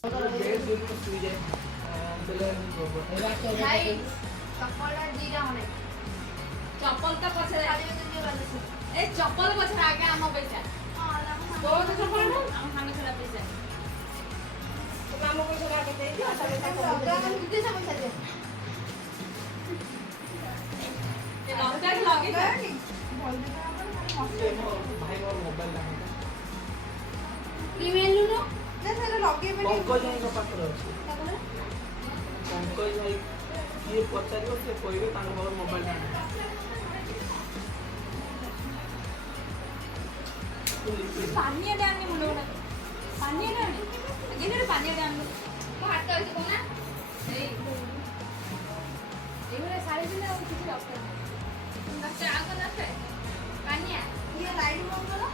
चप्पल तो पछरे ए चप्पल पछरे आगे हम पैसा तो चप्पल हम खाने छला पैसा तो नाम को छला के दे दियो सारे कितने से पैसा दे ये लॉकडाउन लगे भाई मोर मोबाइल ना ईमेल नु ना सारे लगे में पंकज भाई का पात्र ଅଛି पंकज भाई ये पचारियो से कोइबे तान मोर मोबाइल ना पानी आने मुंडो ना पानी आने इधर पानी आने तो हाथ का ऐसे कोना ए एवरे सारे दिन और किसी डॉक्टर डॉक्टर आको ना से पानी ये लाइट बंद करो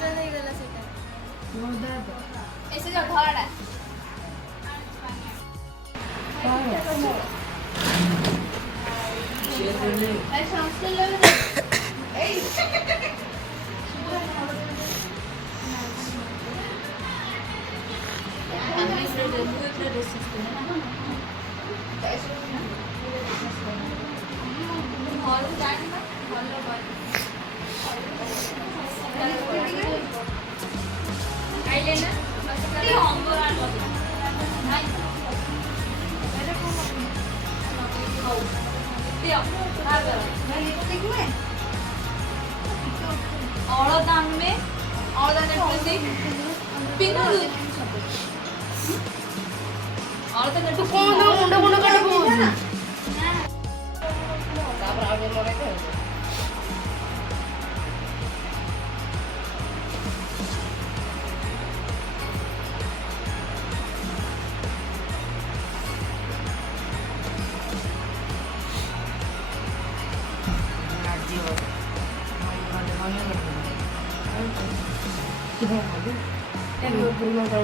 चल नहीं गला सेटा मोदा ऐसे जो धराड़ा पानी सांस ले ए और तो कट कौन ना मुंडा मुंडा कट बो ना तापर आगे मोरे के किधर आ गए एक गुरु का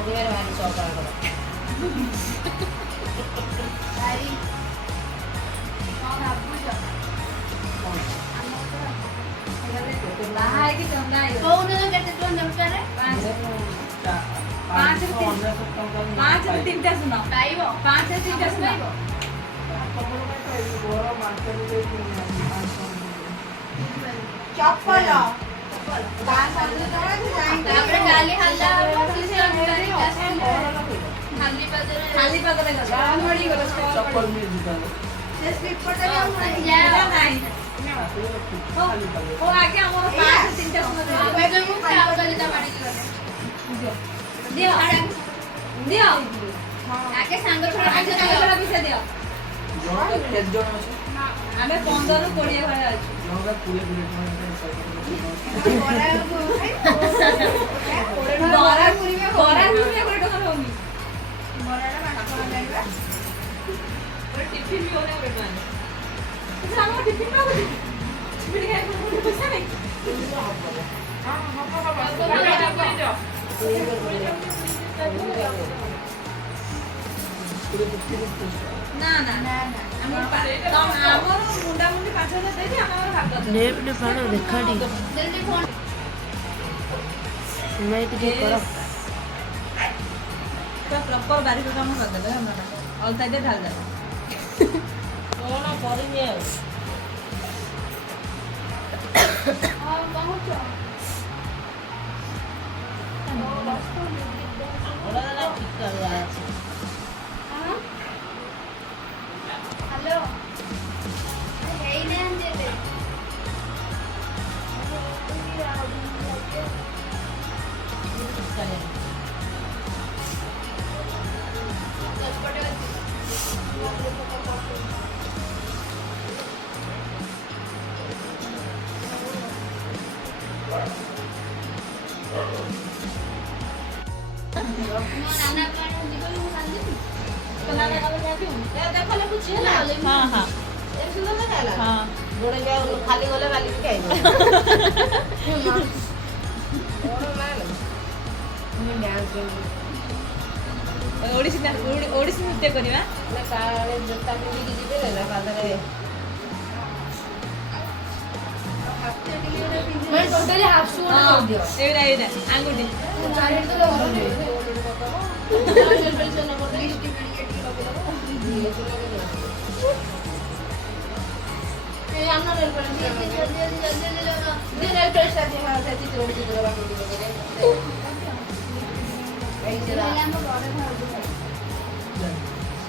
Dia ada main soal kalau. Dari. Mau apa sih? Lah iki jomlah yo. Kau udah kete tuan daftar है? 5 3टा सुना. पाइबो 5 3टा सुना. चप्पल खाली पकड़े चप्पल में ओ आगे हमर 5 3टा सुना दियो दियो आगे सांग छोड़ा आगे छोड़ा पीछे दियो केत जण अछि आमे 15 ରୁ 20 भाई अछि जोगा 20 बरा पूरी में बरा पूरी में कोई टका होनी बराडा माथा लाइबा और टिफिन भी होने बेटा अच्छा हम टिफिन में होती बिड़ी खाए को पैसा नहीं हां ना ना ना हमर मुंडा मुंडी 5000 दे दे हमर भाग दे ने फोन देखाडी जल्दी फोन नहीं तो ठीक करो तो प्रॉपर बारी को काम कर दे हमरा ऑल साइड ढाल दे कौन करिए और पहुंच ओला ठीक कर रहा है हां हेलो यही नहीं दे दे हाँ हाँ हाँ गोड़े जाओ खाली गोले वाली भी खाई ओडिसी नृत्य करवा काले जूता पिंधिकी जिबे ना पादरे मैं टोटली हाफ शू कर दियो एटा आंगुठी चाहे तो लगुनी I'm not real person. Real person है हमारे साथ चित्र बना के दिखाते हैं। ऐसे चला। हम बड़े हैं।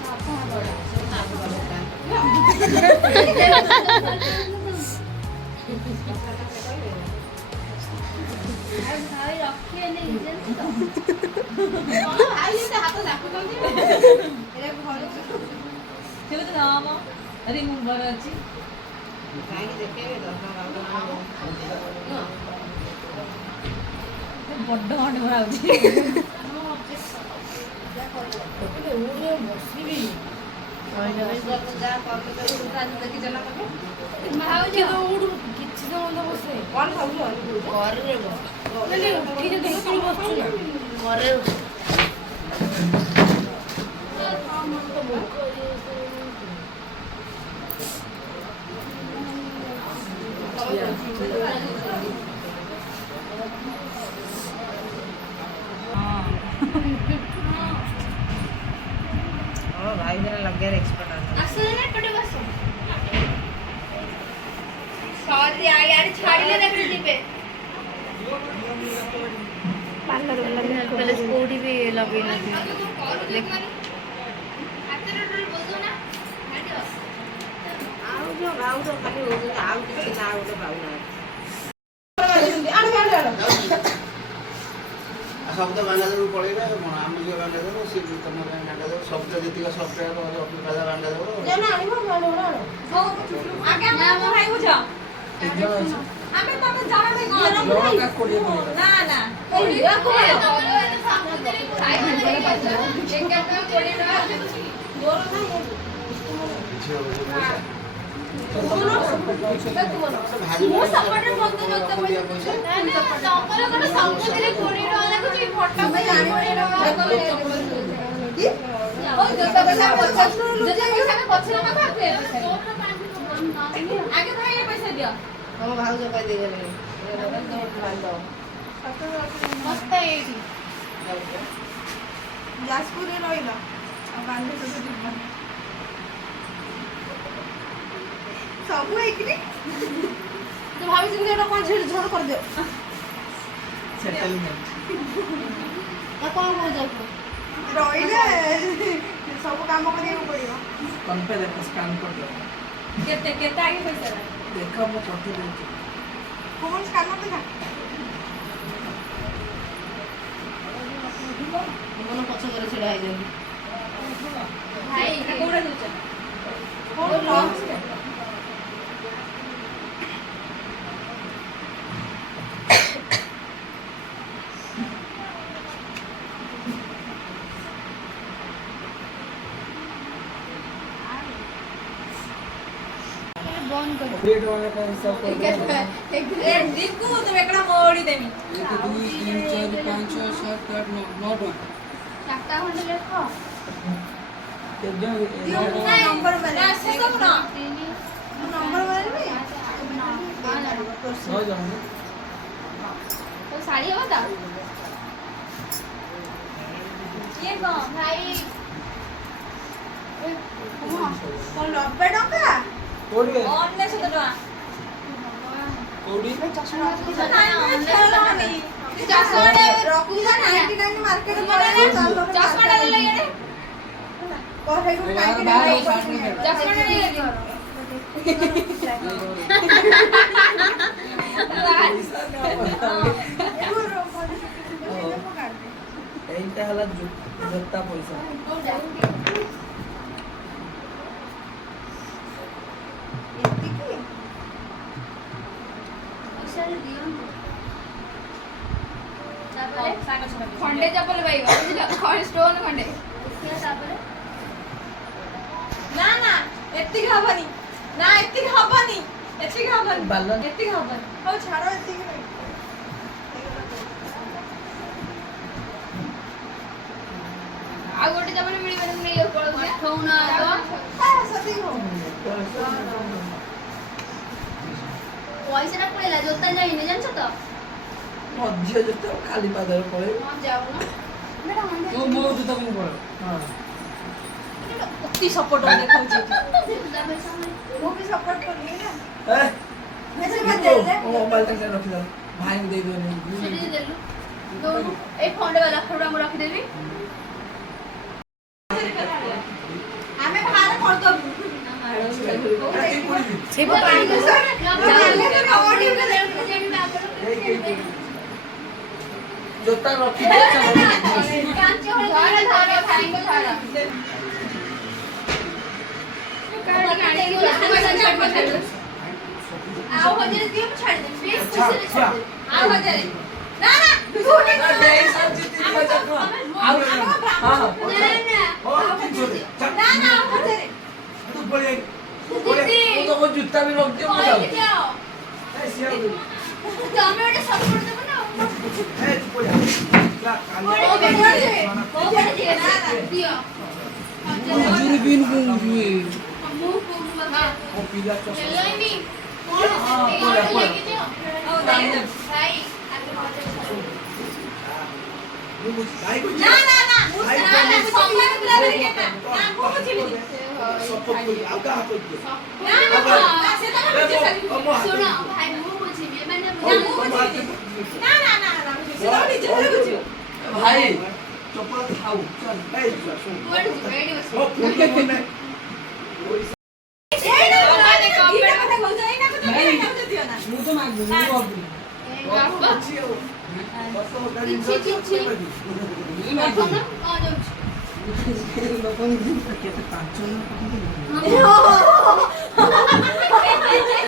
साफा बड़ा। साफा बड़ा। भाई रखिए नहीं जल्दी तो। भाई से हाथ जाको तो ये घर चलो तो नाम रिंग बर अछि କାହିଁକି ଦେଖେଇବେ ବଡ ଖଣ୍ଡେ ମରା ହଉଛି ବସିବି କିଛି ସମୟ ବସେ କଣ ଖାଉଛୁ ଘରେ ଘରେ भाई जरा लग गया एक्सपर्ट असले ना पटे बस सॉरी यार छाड़ी ले रख दी पे पार्लर वाला पहले स्कूटी भी लगे ना देख हाथ रे बोझो ना आउ जो खाली हो गया आउ किसी ना आउ तो भाऊ ना शब्द बांधा देव पड़ेगा आम जो बांधा देव सी तुम बांधा देव शब्द जी सफ्टवेयर बांधा देव आगे हम भाई बुझ आमे तमे जाना भाई ना ना या को ମୁଁ ସପୋର୍ଟ ମତେ ଯୋତେ ପଇସା ତମର ଗୋଟେ ସମୁଦ୍ରରେ 20 ଟଙ୍କା ଲାଗୁଛି ଫଟୋ ପାଇଁ 20 ଟଙ୍କା କି ଓ ଯୋତେ ପଇସା ପଛରେ ମତେ ଆକୁ ଆगे ଭାଇ ଏ ପଇସା ଦିଅ हम भाऊ जो कह देगे मस्त एठी जाजपुर रे रहिला आ बांधे तो जीवन सब एकरी तो भाभी जिंदगी एटा कोन झड़ झड़ कर दे सेटलमेंट ना कोन हो जाए रहिला सब काम करिया पड़ियो कौन पे देखो स्कैन कर दो केते आगे पैसा देखो मैं पठे देती कौन स्कैनर देखा मन पछ करे छिड़ा है जल्दी भाई कोड़ा दउछ कौन बंद कर रेट वाले का हिसाब कर दो ए दिकु तुम एकड़ा मोड़ी देमी 1 2 3 4 5 6 7 8 9 9 चाका खंडे देखो एकदम नंबर माने से सब ना नंबर माने भी हो जाओ तो साड़ी हो ता ये को भाई कौन 90 टका कोड़ी ऑनलाइन से टका कोड़ी चश्मा रखूंगा 99 मार्केट में चश्मा डाल ले ये को है को 99 चश्मा ले এইটা হলো জুতা পয়সা खंडे चप्पल पाइबा बुझिल स्टोन खंडे ना ना एत्तिक हबनी ना एत्तिक हबनी एत्तिक हबनी बालन एत्तिक हबनी हो छाड़ो एत्तिक नहीं ଆଉ ଗୋଟେ ଜମାରେ ମିଳିବନି ମୁଁ ନେଇବାକୁ ପଳଉଛି ଉଠଉନା ତ ପଇସାଟା ପଳେଇଲା ଜୋତା ଯାଇନି ଜାଣିଛ ତ ମଝିରେ ଯେତେ ଖାଲି ପାଦରେ ପଳେଇ ହଁ ଯାଉନ ମୋ ଜୁତା ମୁଁ ପଳେଇ ଅତି ସପୋର୍ଟ ଦେଖାଉଛି ମୁଁ ବି ସପୋର୍ଟ କରିବି ନା ମୋବାଇଲ ଟା ରଖିଲା ଭାଇଙ୍କୁ ଦେଇଦେବନି ସେଠି ଦେଲୁ ଦଉନୁ ଏଇ ଫୋନ୍ ବାଲା ଫୋନ୍ ମୁଁ ରଖିଦେବି ଆମେ ବାହାର କରିଦବୁ ଜୋତା ରଖି ଆଉ ହଜାରେ ଦିଅ ମୁଁ ଛାଡ଼ିଦେବି ଖୁସିରେ ଛାଡ଼ିଦେବି ଆଉ ହଜାରେ ନା ନା ଜୁତା ବି ରଖିଦିଅ ତମେ ଗୋଟେ ସପୋର୍ଟ ଦେବ ନା ଦିଅ ମଜୁରୀ ବିନ୍ ବୁଏ ମୁଁ ପିଲା ହେଲାନି କଣ ନେଇକି ଦିଅ ଭାଇ ନା ନା ନା ମୁଁ ସମୟ ପୁରା ବେରିକେଟା ନା ମୁଁ ବୁଝିବି ନା ନା ସେ ତ ବୁଝି ସାରିବି ଶୁଣ ଭାଇ ମୁଁ ବୁଝିବି ମାନେ ନା ମୁଁ ବୁଝିବି ନା ନା ନା ନା ସେ ତ ନିଜେ ଘରେ ବୁଝିବ ଭାଇ ଚପଲ ଖାଉ କୁଆଡେ ଯିବ ଏଇଠି ବସି ଏଇଟା କଥା କହୁଛ ଏଇଟା କଥା ଦିଅ ନା ମୁଁ ତ ମାଗିବି ମୁଁ କରିବି କେତେ ହଁ